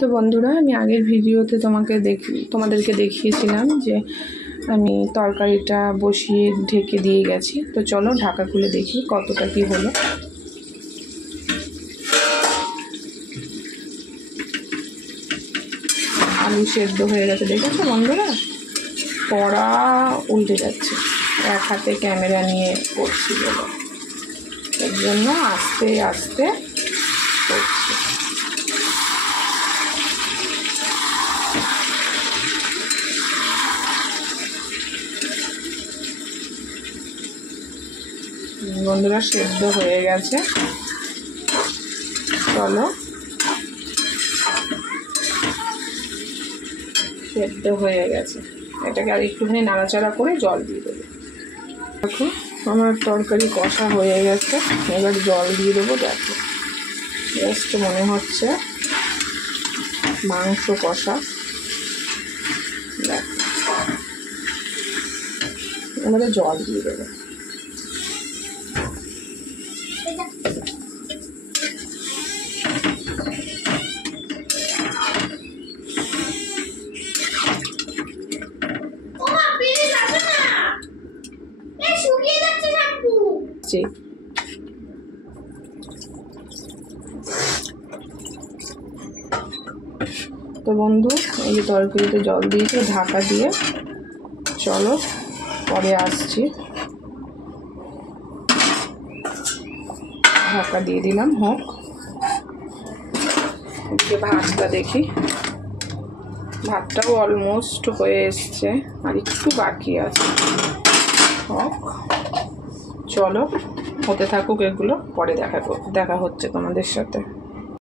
তো বন্ধুরা, আমি আগের ভিডিওতে তোমাদেরকে দেখিয়েছিলাম যে আমি তরকারিটা বসিয়ে ঢেকে দিয়ে গেছি। তো চলো ঢাকা খুলে দেখি কতটা কি হলো। আলু সেদ্ধ হয়ে গেছে, দেখেছো বন্ধুরা? কড়া উল্টে যাচ্ছে, এক হাতে ক্যামেরা নিয়ে করছি বলে, এর জন্য আস্তে আস্তে করছি। বন্ধুরা সেদ্ধ হয়ে গেছে, চলো সেদ্ধ হয়ে গেছে, এটাকে আর একটুখানি নাড়াচাড়া করে জল দিয়ে দেবো। দেখো আমার তরকারি কষা হয়ে গেছে, এবার জল দিয়ে দেবো। দেখো জাস্ট মনে হচ্ছে মাংস কষা। দেখো এবারে জল দিয়ে দেবো। তো বন্ধু, এই যে তরকারিতে জল দিয়েছে, ঢাকা দিয়ে চলো পরে আসছি। ঢাকা দিয়ে দিলাম, হোক। যে ভাতটা দেখি, ভাতটাও অলমোস্ট হয়ে এসছে, আর একটু বাকি আছে। হোক, চলো হতে থাকুক এগুলো, পরে দেখা হচ্ছে তোমাদের সাথে।